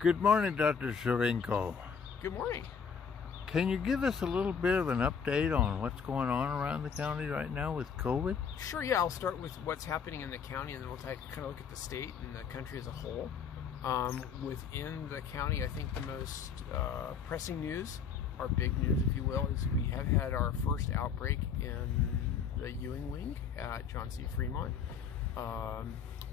Good morning, Dr. Sergienko. Good morning. Can you give us a little bit of an update on what's going on around the county right now with COVID? Sure, yeah, I'll start with what's happening in the county and then we'll kind of look at the state and the country as a whole. Within the county, I think the most pressing news, or big news if you will, is we have had our first outbreak in the Ewing wing at John C. Fremont.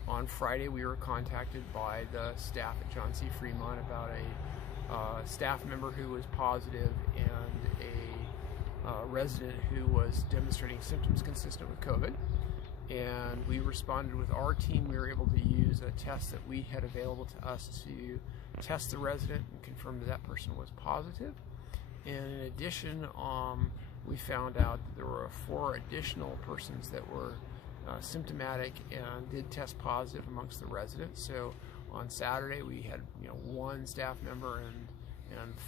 On Friday we were contacted by the staff at John C. Fremont about a staff member who was positive and a resident who was demonstrating symptoms consistent with COVID. And we responded with our team. We were able to use a test that we had available to us to test the resident and confirm that that person was positive. And in addition, we found out that there were 4 additional persons that were symptomatic and did test positive amongst the residents. So on Saturday we had 1 staff member and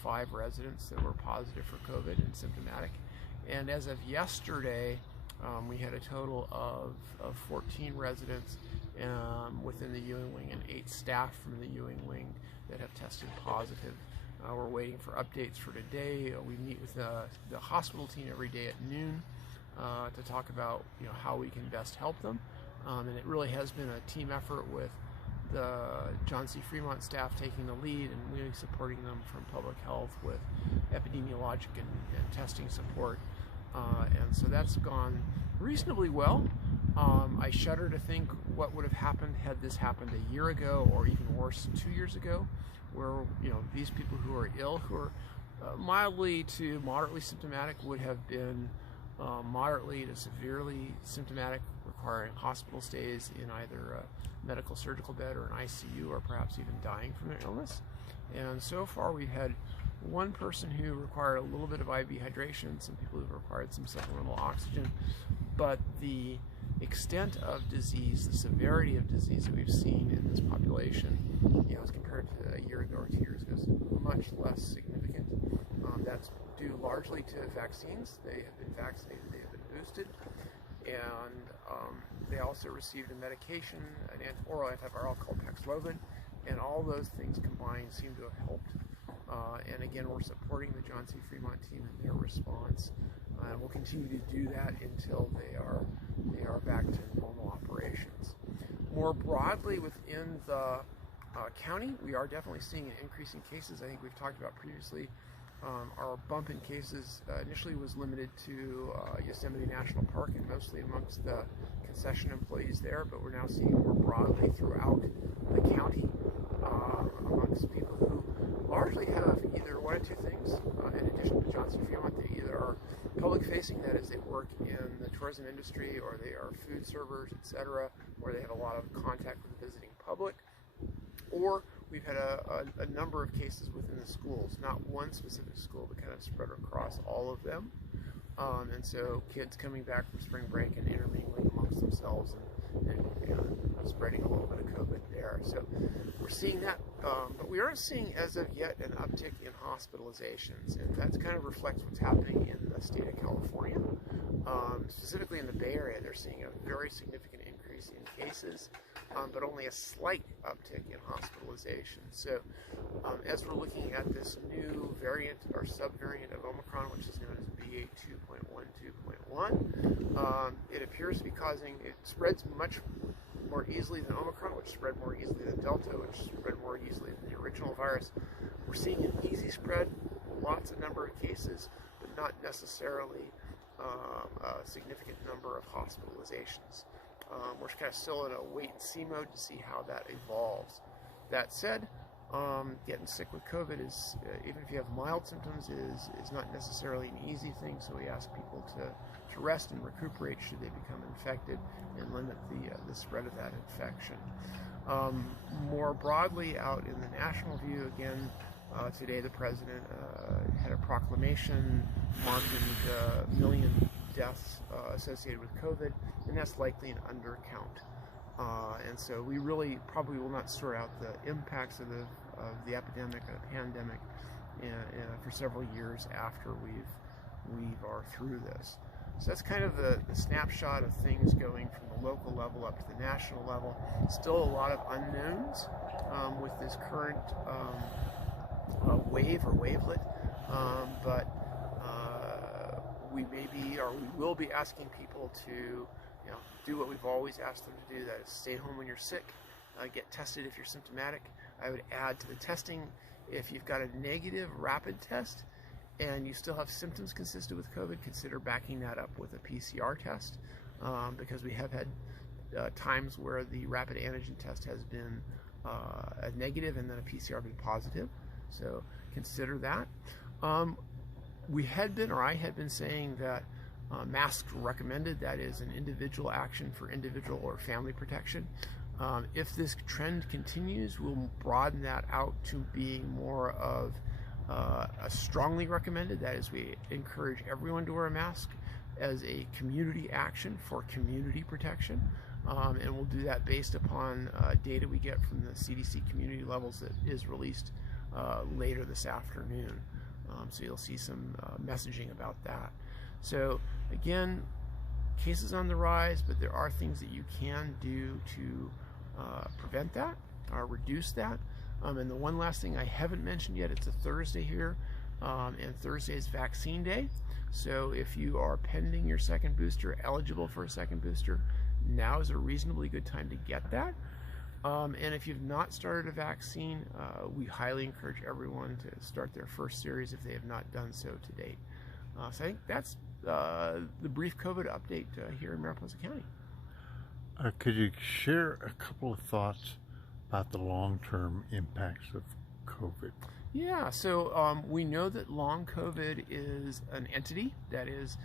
5 residents that were positive for COVID and symptomatic. And as of yesterday, we had a total of 14 residents within the Ewing wing and 8 staff from the Ewing wing that have tested positive. We're waiting for updates for today. We meet with the hospital team every day at noon to talk about how we can best help them. And it really has been a team effort with the John C. Fremont staff taking the lead and really supporting them from public health with epidemiologic and testing support. And so that's gone reasonably well. I shudder to think what would have happened had this happened a year ago, or even worse, 2 years ago, where these people who are ill, who are mildly to moderately symptomatic, would have been moderately to severely symptomatic, requiring hospital stays in either a medical surgical bed or an ICU, or perhaps even dying from their illness. And so far we've had 1 person who required a little bit of IV hydration, some people who required some supplemental oxygen, but the extent of disease, the severity of disease that we've seen in this population, as compared to a year ago or 2 years ago, is much less significant. That's due largely to vaccines. They have been vaccinated, they have been boosted, and they also received a medication, an oral antiviral called Paxlovid, and all those things combined seem to have helped. And again, we're supporting the John C. Fremont team in their response, and we'll continue to do that until they are back to normal operations. More broadly within the county, we are definitely seeing an increase in cases. I think we've talked about previously. Our bump in cases initially was limited to Yosemite National Park and mostly amongst the concession employees there, but we're now seeing it more broadly throughout the county amongst people who largely have either one of 2 things. In addition to John C. Fremont, they either are public-facing, that is, they work in the tourism industry, or they are food servers, etc., or they have a lot of contact with the visiting public, or we've had a number of cases within the schools, not one specific school, but kind of spread across all of them. And so kids coming back from spring break and intermingling amongst themselves and spreading a little bit of COVID there. So we're seeing that, but we aren't seeing as of yet an uptick in hospitalizations, and that kind of reflects what's happening in the state of California. Specifically in the Bay Area, they're seeing a very significant increase in cases, but only a slight uptick in hospitalization. So as we're looking at this new variant or subvariant of Omicron, which is known as BA2.12.1, it appears to be it spreads much more easily than Omicron, which spread more easily than Delta, which spread more easily than the original virus. We're seeing an easy spread, lots of number of cases, but not necessarily a significant number of hospitalizations. We're kind of still in a wait-and-see mode to see how that evolves. That said, getting sick with COVID is, even if you have mild symptoms, is not necessarily an easy thing, so we ask people to rest and recuperate should they become infected and limit the spread of that infection. More broadly out in the national view, again, today the president had a proclamation marking the 1 million deaths associated with COVID, and that's likely an undercount. And so we really probably will not sort out the impacts of the epidemic or the pandemic for several years after we are through this. So that's kind of the snapshot of things going from the local level up to the national level. Still a lot of unknowns with this current wave or wavelet, but we may be, or we will be asking people to do what we've always asked them to do, that is stay home when you're sick, get tested if you're symptomatic. I would add to the testing, if you've got a negative rapid test and you still have symptoms consistent with COVID, consider backing that up with a PCR test, because we have had times where the rapid antigen test has been a negative and then a PCR been positive, so consider that. We had been, or I had been saying that masks were recommended. That is an individual action for individual or family protection. If this trend continues, we'll broaden that out to being more of a strongly recommended. That is, we encourage everyone to wear a mask as a community action for community protection. And we'll do that based upon data we get from the CDC community levels that is released later this afternoon. So you'll see some messaging about that. So again, cases on the rise, but there are things that you can do to prevent that or reduce that. And the one last thing I haven't mentioned yet, it's a Thursday here, and Thursday is vaccine day. So if you are pending your second booster, eligible for a second booster, now is a reasonably good time to get that. And if you've not started a vaccine, we highly encourage everyone to start their first series if they have not done so to date. So I think that's the brief COVID update here in Mariposa County. Could you share a couple of thoughts about the long-term impacts of COVID? Yeah, so we know that long COVID is an entity. That is,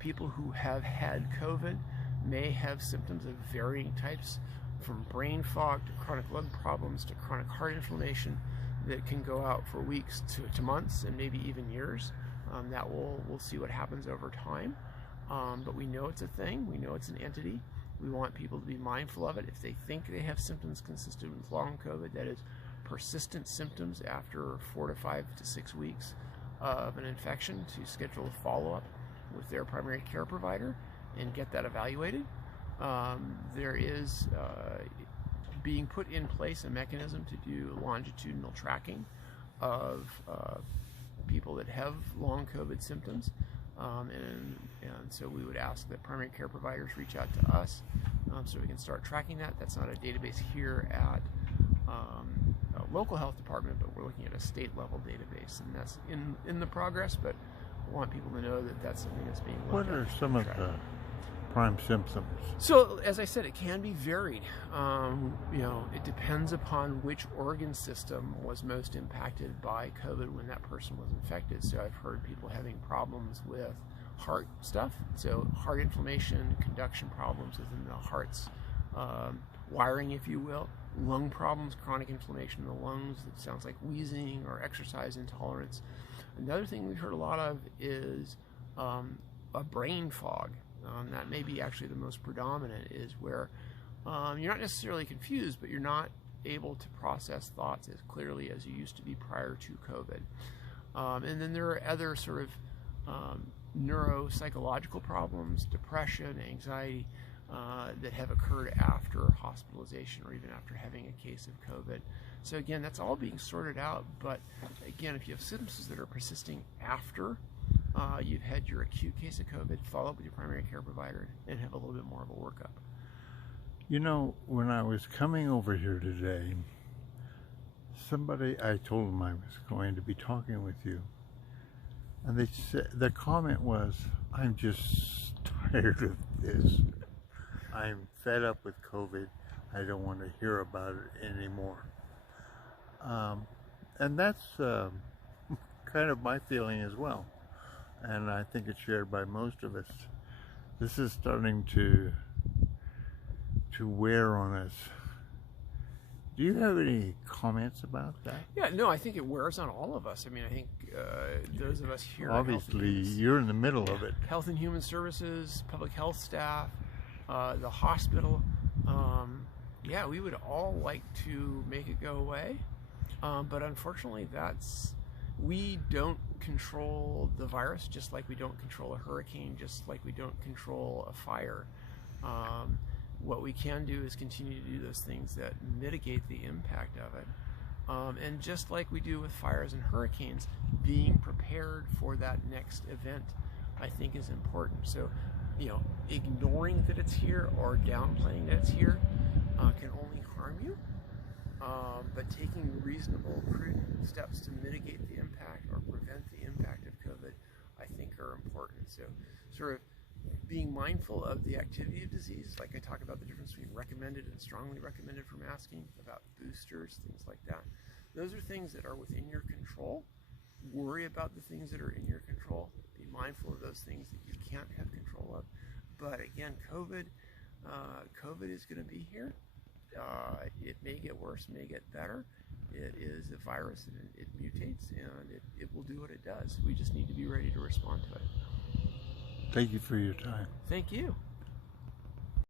people who have had COVID may have symptoms of varying types, from brain fog to chronic lung problems to chronic heart inflammation, that can go out for weeks to months and maybe even years. That we'll see what happens over time. But we know it's a thing. We know it's an entity. We want people to be mindful of it. If they think they have symptoms consistent with long COVID, that is persistent symptoms after 4 to 5 to 6 weeks of an infection, to schedule a follow-up with their primary care provider and get that evaluated. There is being put in place a mechanism to do longitudinal tracking of people that have long COVID symptoms, and so we would ask that primary care providers reach out to us so we can start tracking that. That's not a database here at a local health department, but we're looking at a state level database, and that's in the progress, but we want people to know that that's something that's being looked at. What are some of the prime symptoms? So, as I said, it can be varied. It depends upon which organ system was most impacted by COVID when that person was infected. So I've heard people having problems with heart stuff, so heart inflammation, conduction problems within the heart's wiring, if you will, lung problems, chronic inflammation in the lungs that sounds like wheezing or exercise intolerance. Another thing we've heard a lot of is a brain fog. That may be actually the most predominant, is where you're not necessarily confused, but you're not able to process thoughts as clearly as you used to be prior to COVID. And then there are other sort of neuropsychological problems, depression, anxiety, that have occurred after hospitalization or even after having a case of COVID. So again, that's all being sorted out, but again, if you have symptoms that are persisting after you've had your acute case of COVID, follow up with your primary care provider and have a little bit more of a workup. You know, when I was coming over here today, I told them I was going to be talking with you, and they said, the comment was, "I'm just tired of this. I'm fed up with COVID. I don't want to hear about it anymore." And that's kind of my feeling as well. And I think it's shared by most of us. This is starting to wear on us. Do you have any comments about that? Yeah, no, I think it wears on all of us. I mean, I think those of us here, obviously, you're in the middle of it. Health and Human Services, public health staff, the hospital. Yeah, we would all like to make it go away, but unfortunately, that's we don't control the virus, just like we don't control a hurricane, just like we don't control a fire. What we can do is continue to do those things that mitigate the impact of it. And just like we do with fires and hurricanes, being prepared for that next event, I think, is important. So, ignoring that it's here or downplaying that it's here can only harm you. But taking reasonable, prudent steps to mitigate the impact or prevent the impact of COVID, I think, are important. So, sort of being mindful of the activity of disease, like I talk about the difference between recommended and strongly recommended for masking, about boosters, things like that. Those are things that are within your control. Worry about the things that are in your control. Be mindful of those things that you can't have control of. But again, COVID is going to be here. It may get worse, may get better. It is a virus and it mutates, and it will do what it does. We just need to be ready to respond to it. Thank you for your time. Thank you.